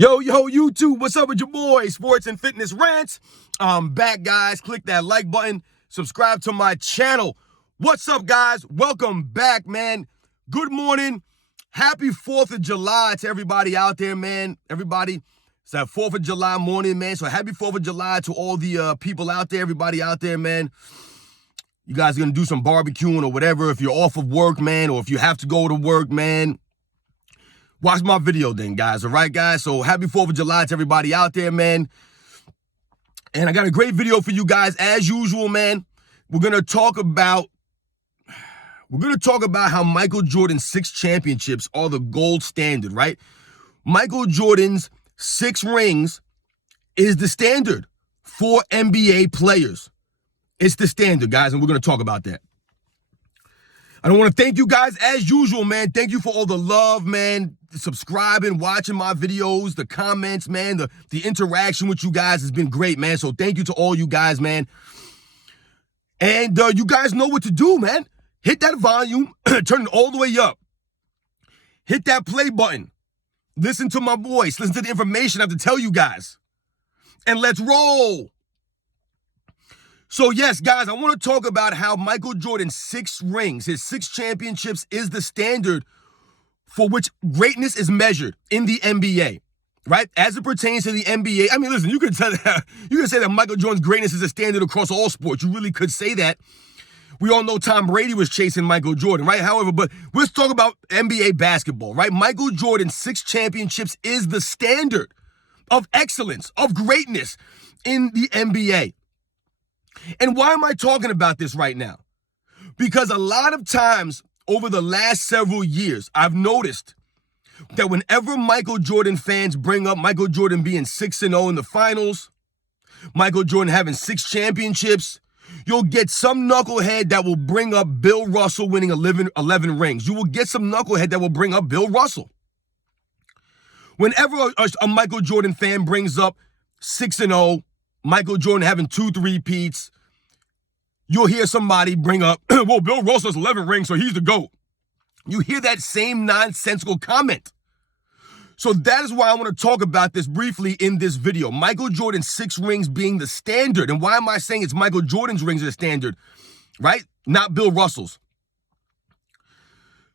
Yo, YouTube, what's up with your boy, Sports and Fitness Rants? I'm back, guys. Click that like button. Subscribe to my channel. What's up, guys? Welcome back, man. Good morning. Happy 4th of July to everybody out there, man. Everybody, it's that 4th of July morning, man. So happy 4th of July to all the people out there, everybody out there, man. You guys are going to do some barbecuing or whatever. If you're off of work, man, or if you have to go to work, man, watch my video then, guys. All right, guys? So happy 4th of July to everybody out there, man. And I got a great video for you guys. As usual, man, we're going to talk about how Michael Jordan's 6 championships are the gold standard, right? Michael Jordan's 6 rings is the standard for NBA players. It's the standard, guys, and we're going to talk about that. I want to thank you guys as usual, man. Thank you for all the love, man. Subscribing, watching my videos, the comments, man. The interaction with you guys has been great, man. So thank you to all you guys, man. And you guys know what to do, man. Hit that volume, turn it all the way up. Hit that play button. Listen to my voice. Listen to the information I have to tell you guys. And let's roll. So yes, guys, I want to talk about how Michael Jordan's 6 rings, his 6 championships, is the standard for which greatness is measured in the NBA, right? As it pertains to the NBA, I mean, listen, you could say that Michael Jordan's greatness is a standard across all sports. You really could say that. We all know Tom Brady was chasing Michael Jordan, right? However, but let's talk about NBA basketball, right? Michael Jordan's 6 championships is the standard of excellence, of greatness in the NBA. And why am I talking about this right now? Because a lot of times over the last several years, I've noticed that whenever Michael Jordan fans bring up Michael Jordan being 6-0 in the finals, Michael Jordan having 6 championships, you'll get some knucklehead that will bring up Bill Russell winning 11 rings. You will get some knucklehead that will bring up Bill Russell. Whenever a Michael Jordan fan brings up 6-0, Michael Jordan having 2 3-peats, you'll hear somebody bring up, well, Bill Russell's 11 rings, so he's the GOAT. You hear that same nonsensical comment. So that is why I want to talk about this briefly in this video. Michael Jordan's 6 rings being the standard. And why am I saying it's Michael Jordan's rings are the standard, right? Not Bill Russell's.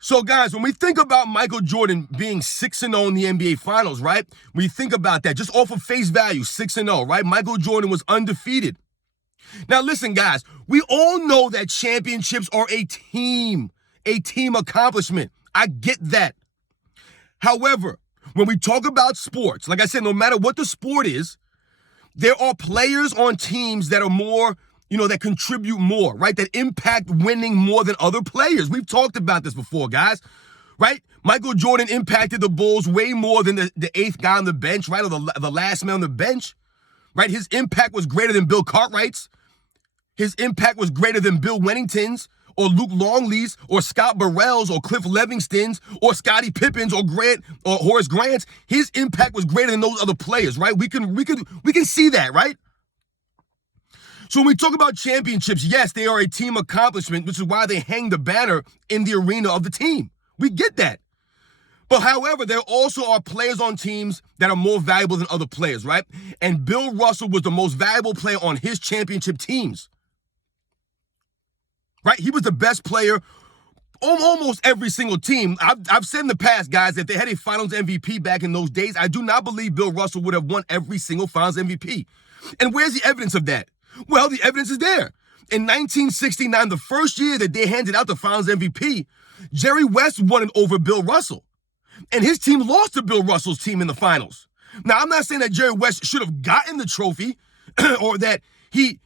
So, guys, when we think about Michael Jordan being 6-0 in the NBA Finals, right? We think about that just off of face value, 6-0, right? Michael Jordan was undefeated. Now, listen, guys, we all know that championships are a team accomplishment. I get that. However, when we talk about sports, like I said, no matter what the sport is, there are players on teams that are more, that contribute more, right? That impact winning more than other players. We've talked about this before, guys, right? Michael Jordan impacted the Bulls way more than the 8th guy on the bench, right? Or the last man on the bench, right? His impact was greater than Bill Cartwright's. His impact was greater than Bill Wennington's or Luke Longley's or Scott Burrell's or Cliff Livingston's or Scottie Pippen's or Horace Grant's. His impact was greater than those other players, right? We can see that, right? So when we talk about championships, yes, they are a team accomplishment, which is why they hang the banner in the arena of the team. We get that. But however, there also are players on teams that are more valuable than other players, right? And Bill Russell was the most valuable player on his championship teams. Right? He was the best player on almost every single team. I've said in the past, guys, if they had a Finals MVP back in those days, I do not believe Bill Russell would have won every single Finals MVP. And where's the evidence of that? Well, the evidence is there. In 1969, the first year that they handed out the Finals MVP, Jerry West won it over Bill Russell. And his team lost to Bill Russell's team in the finals. Now, I'm not saying that Jerry West should have gotten the trophy or that he,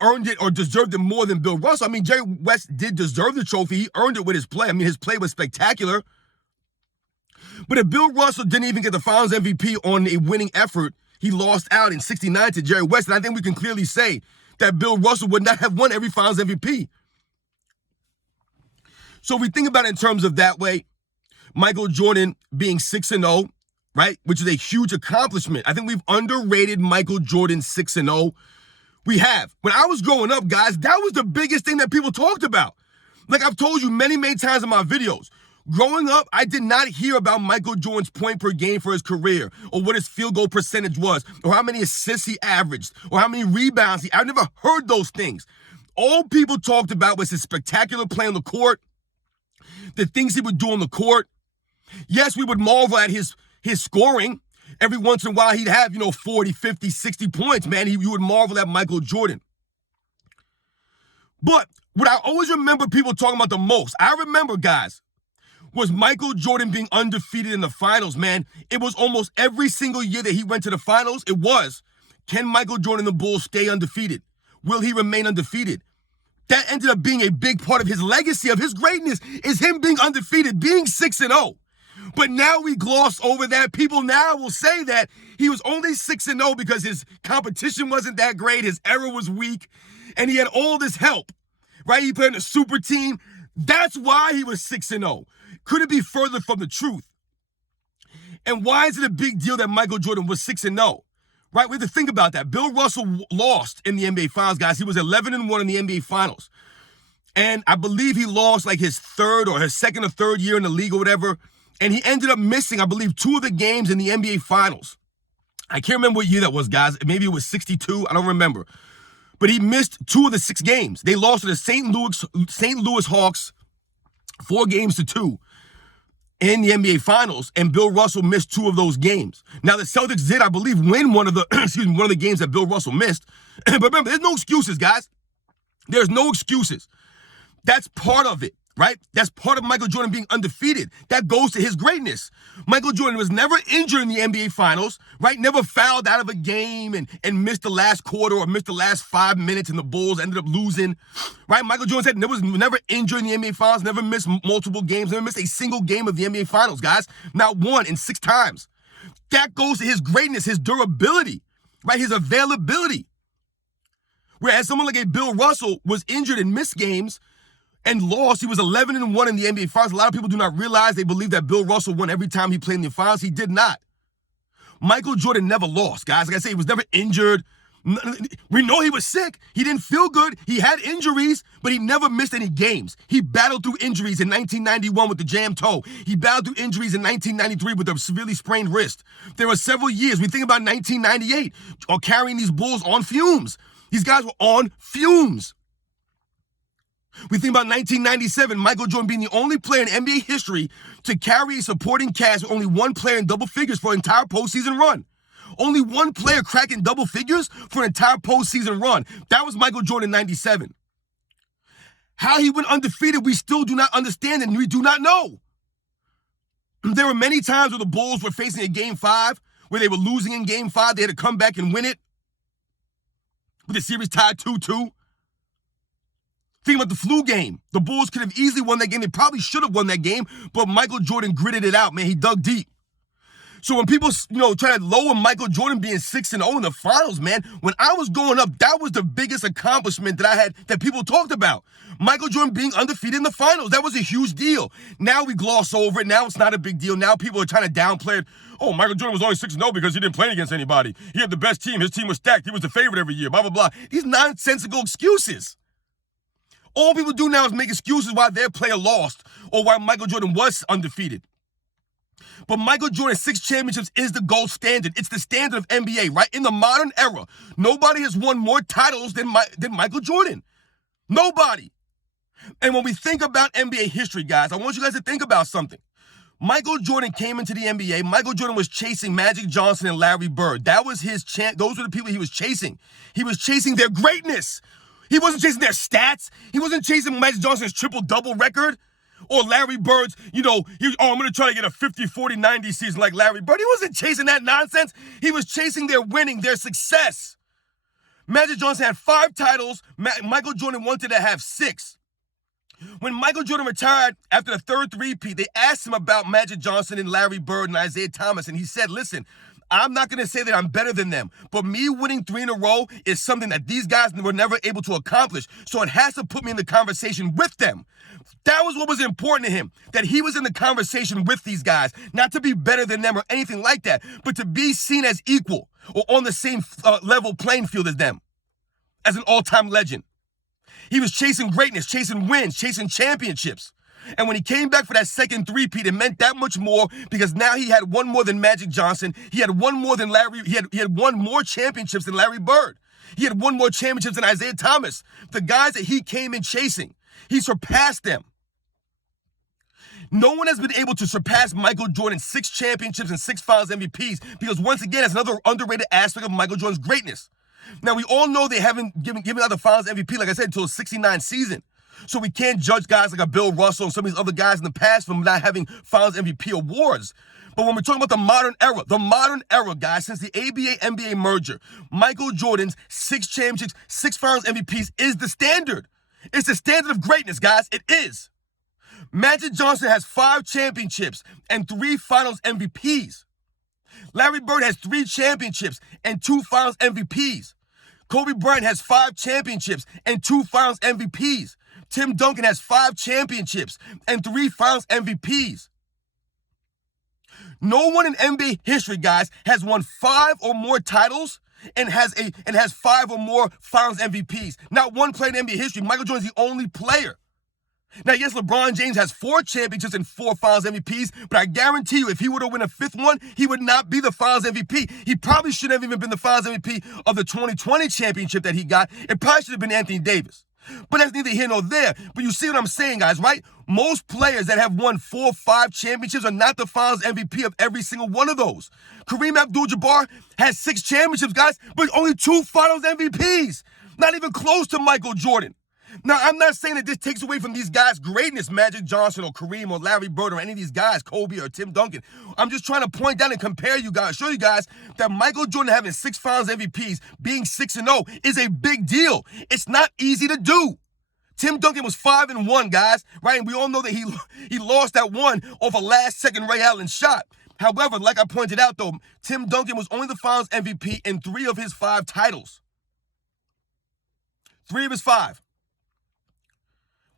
earned it or deserved it more than Bill Russell. I mean, Jerry West did deserve the trophy. He earned it with his play. I mean, his play was spectacular. But if Bill Russell didn't even get the Finals MVP on a winning effort, he lost out in 69 to Jerry West. And I think we can clearly say that Bill Russell would not have won every Finals MVP. So if we think about it in terms of that way, Michael Jordan being 6-0, right, which is a huge accomplishment. I think we've underrated Michael Jordan 6-0. We have. When I was growing up, guys, that was the biggest thing that people talked about. Like I've told you many, many times in my videos, Growing up, I did not hear about Michael Jordan's point per game for his career, or what his field goal percentage was, or how many assists he averaged, or how many rebounds I never heard those things. All people talked about was his spectacular play on the court, the things he would do on the court. Yes, we would marvel at his scoring. Every once in a while, he'd have, 40, 50, 60 points, man. You would marvel at Michael Jordan. But what I always remember people talking about the most, I remember, guys, was Michael Jordan being undefeated in the finals, man. It was almost every single year that he went to the finals, it was, can Michael Jordan and the Bulls stay undefeated? Will he remain undefeated? That ended up being a big part of his legacy, of his greatness, is him being undefeated, being 6-0. But now we gloss over that. People now will say that he was only 6-0 because his competition wasn't that great, his era was weak, and he had all this help, right? He played in a super team. That's why he was 6-0. Could it be further from the truth? And why is it a big deal that Michael Jordan was 6-0? Right? We have to think about that. Bill Russell lost in the NBA Finals, guys. He was 11-1 in the NBA Finals. And I believe he lost like his second or third year in the league or whatever. And he ended up missing, I believe, 2 of the games in the NBA Finals. I can't remember what year that was, guys. Maybe it was 62. I don't remember. But he missed 2 of the 6 games. They lost to the St. Louis Hawks 4-2 in the NBA Finals, and Bill Russell missed 2 of those games. Now, the Celtics did, I believe, win one of the games that Bill Russell missed. But remember, there's no excuses, guys. There's no excuses. That's part of it, right? That's part of Michael Jordan being undefeated. That goes to his greatness. Michael Jordan was never injured in the NBA Finals, right? Never fouled out of a game and missed the last quarter or missed the last 5 minutes and the Bulls ended up losing, right? Michael Jordan said was never injured in the NBA Finals, never missed multiple games, never missed a single game of the NBA Finals, guys. Not one in 6 times. That goes to his greatness, his durability, right? His availability. Whereas someone like a Bill Russell was injured and missed games and lost. He was 11-1 in the NBA Finals. A lot of people do not realize, they believe that Bill Russell won every time he played in the finals. He did not. Michael Jordan never lost, guys. Like I say, he was never injured. We know he was sick. He didn't feel good. He had injuries, but he never missed any games. He battled through injuries in 1991 with the jammed toe. He battled through injuries in 1993 with a severely sprained wrist. There were several years. We think about 1998, or carrying these Bulls on fumes. These guys were on fumes. We think about 1997, Michael Jordan being the only player in NBA history to carry a supporting cast with only one player in double figures for an entire postseason run. Only one player cracking double figures for an entire postseason run. That was Michael Jordan in 97. How he went undefeated, we still do not understand, and we do not know. There were many times where the Bulls were facing a Game 5, where they were losing in Game 5. They had to come back and win it, with the series tied 2-2. Think about the flu game. The Bulls could have easily won that game. They probably should have won that game, but Michael Jordan gritted it out, man. He dug deep. So when people, try to lower Michael Jordan being 6-0 in the finals, man, when I was growing up, that was the biggest accomplishment that I had, that people talked about. Michael Jordan being undefeated in the finals. That was a huge deal. Now we gloss over it. Now it's not a big deal. Now people are trying to downplay it. Oh, Michael Jordan was only 6-0 because he didn't play against anybody. He had the best team. His team was stacked. He was the favorite every year, blah, blah, blah. These nonsensical excuses. All people do now is make excuses why their player lost or why Michael Jordan was undefeated. But Michael Jordan's 6 championships is the gold standard. It's the standard of NBA, right? In the modern era, nobody has won more titles than Michael Jordan. Nobody. And when we think about NBA history, guys, I want you guys to think about something. Michael Jordan came into the NBA. Michael Jordan was chasing Magic Johnson and Larry Bird. That was his those were the people he was chasing. He was chasing their greatness. He wasn't chasing their stats. He wasn't chasing Magic Johnson's triple-double record or Larry Bird's, I'm going to try to get a 50, 40, 90 season like Larry Bird. He wasn't chasing that nonsense. He was chasing their winning, their success. Magic Johnson had 5 titles. Michael Jordan wanted to have 6. When Michael Jordan retired after the 3rd three-peat, they asked him about Magic Johnson and Larry Bird and Isaiah Thomas, and he said, listen, I'm not going to say that I'm better than them, but me winning 3 in a row is something that these guys were never able to accomplish, so it has to put me in the conversation with them. That was what was important to him, that he was in the conversation with these guys, not to be better than them or anything like that, but to be seen as equal or on the same level playing field as them, as an all-time legend. He was chasing greatness, chasing wins, chasing championships. And when he came back for that second three-peat, it meant that much more because now he had one more than Magic Johnson. He had one more than Larry. He had won more championships than Larry Bird. He had won more championships than Isaiah Thomas. The guys that he came in chasing, he surpassed them. No one has been able to surpass Michael Jordan's 6 championships and 6 Finals MVPs because, once again, that's another underrated aspect of Michael Jordan's greatness. Now, we all know they haven't given out the Finals MVP, like I said, until the 69 season. So we can't judge guys like a Bill Russell and some of these other guys in the past from not having Finals MVP awards. But when we're talking about the modern era, guys, since the ABA-NBA merger, Michael Jordan's 6 championships, 6 Finals MVPs is the standard. It's the standard of greatness, guys. It is. Magic Johnson has 5 championships and 3 Finals MVPs. Larry Bird has 3 championships and 2 Finals MVPs. Kobe Bryant has 5 championships and 2 Finals MVPs. Tim Duncan has 5 championships and 3 Finals MVPs. No one in NBA history, guys, has won 5 or more titles and has 5 or more Finals MVPs. Not one player in NBA history. Michael Jordan is the only player. Now, yes, LeBron James has 4 championships and 4 Finals MVPs, but I guarantee you, if he were to win a 5th one, he would not be the Finals MVP. He probably shouldn't have even been the Finals MVP of the 2020 championship that he got. It probably should have been Anthony Davis. But that's neither here nor there. But you see what I'm saying, guys, right? Most players that have won 4 or 5 championships are not the Finals MVP of every single one of those. Kareem Abdul-Jabbar has 6 championships, guys, but only 2 Finals MVPs. Not even close to Michael Jordan. Now, I'm not saying that this takes away from these guys' greatness, Magic Johnson or Kareem or Larry Bird or any of these guys, Kobe or Tim Duncan. I'm just trying to point out and compare you guys, show you guys that Michael Jordan having 6 Finals MVPs, being 6-0 is a big deal. It's not easy to do. Tim Duncan was 5-1, guys, right? And we all know that he lost that one off a last-second Ray Allen shot. However, like I pointed out, though, Tim Duncan was only the Finals MVP in 3 of his 5 titles. 3 of his 5.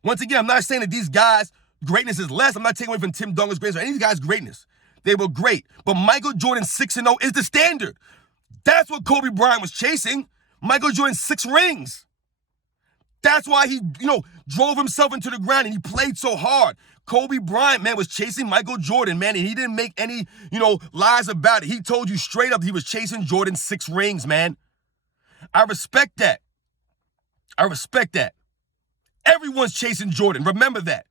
Once again, I'm not saying that these guys' greatness is less. I'm not taking away from Tim Duncan's greatness or any of these guys' greatness. They were great. But Michael Jordan's 6-0 is the standard. That's what Kobe Bryant was chasing. Michael Jordan's 6 rings. That's why he, drove himself into the ground and he played so hard. Kobe Bryant, man, was chasing Michael Jordan, man, and he didn't make any, lies about it. He told you straight up he was chasing Jordan's 6 rings, man. I respect that. Everyone's chasing Jordan. Remember that.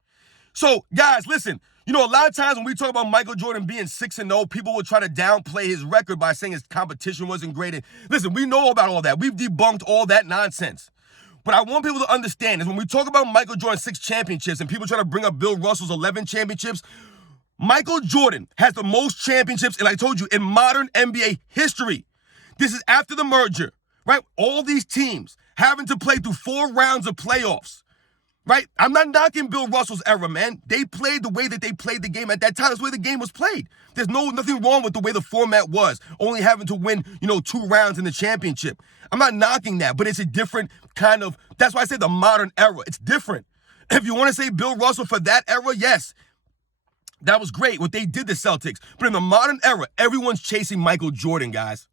So, guys, listen. A lot of times when we talk about Michael Jordan being 6-0, people will try to downplay his record by saying his competition wasn't great. And listen, we know about all that. We've debunked all that nonsense. But I want people to understand is when we talk about Michael Jordan's 6 championships and people try to bring up Bill Russell's 11 championships, Michael Jordan has the most championships, and I told you, in modern NBA history. This is after the merger, right? All these teams having to play through 4 rounds of playoffs. Right? I'm not knocking Bill Russell's era, man. They played the way that they played the game at that time. That's the way the game was played. There's nothing wrong with the way the format was, only having to win, 2 rounds in the championship. I'm not knocking that, but it's a different kind of, that's why I say the modern era. It's different. If you want to say Bill Russell for that era, yes, that was great, what they did to Celtics. But in the modern era, everyone's chasing Michael Jordan, guys.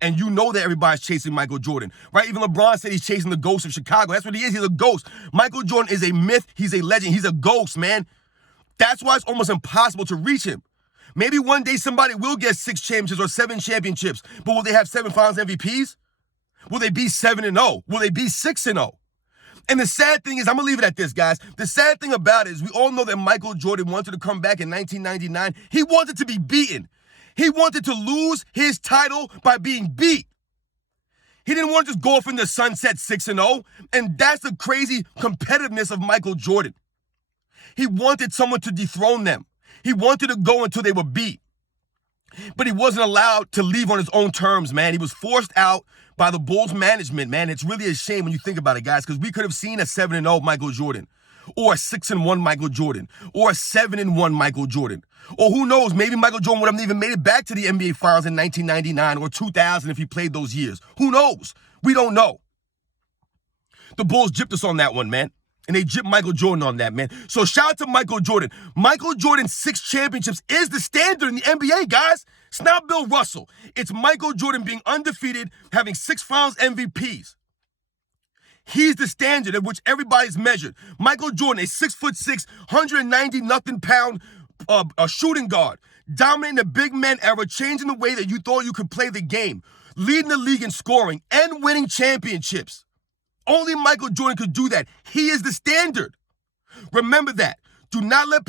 And you know that everybody's chasing Michael Jordan, right? Even LeBron said he's chasing the ghost of Chicago. That's what he is. He's a ghost. Michael Jordan is a myth. He's a legend. He's a ghost, man. That's why it's almost impossible to reach him. Maybe one day somebody will get 6 championships or 7 championships, but will they have 7 Finals MVPs? Will they be 7-0? Will they be 6-0? And the sad thing is, I'm going to leave it at this, guys. The sad thing about it is we all know that Michael Jordan wanted to come back in 1999. He wanted to be beaten. He wanted to lose his title by being beat. He didn't want to just go off in the sunset 6-0, and that's the crazy competitiveness of Michael Jordan. He wanted someone to dethrone them. He wanted to go until they were beat. But he wasn't allowed to leave on his own terms, man. He was forced out by the Bulls management, man. It's really a shame when you think about it, guys, because we could have seen a 7-0 Michael Jordan, or a 6-1 Michael Jordan, or a 7-1 Michael Jordan. Or who knows, maybe Michael Jordan would have even made it back to the NBA Finals in 1999 or 2000 if he played those years. Who knows? We don't know. The Bulls gypped us on that one, man. And they gypped Michael Jordan on that, man. So shout out to Michael Jordan. Michael Jordan's 6 championships is the standard in the NBA, guys. It's not Bill Russell. It's Michael Jordan being undefeated, having 6 Finals MVPs. He's the standard at which everybody's measured. Michael Jordan, a 6'6", 190 nothing pound a shooting guard, dominating the big man era, changing the way that you thought you could play the game, leading the league in scoring and winning championships. Only Michael Jordan could do that. He is the standard. Remember that. Do not let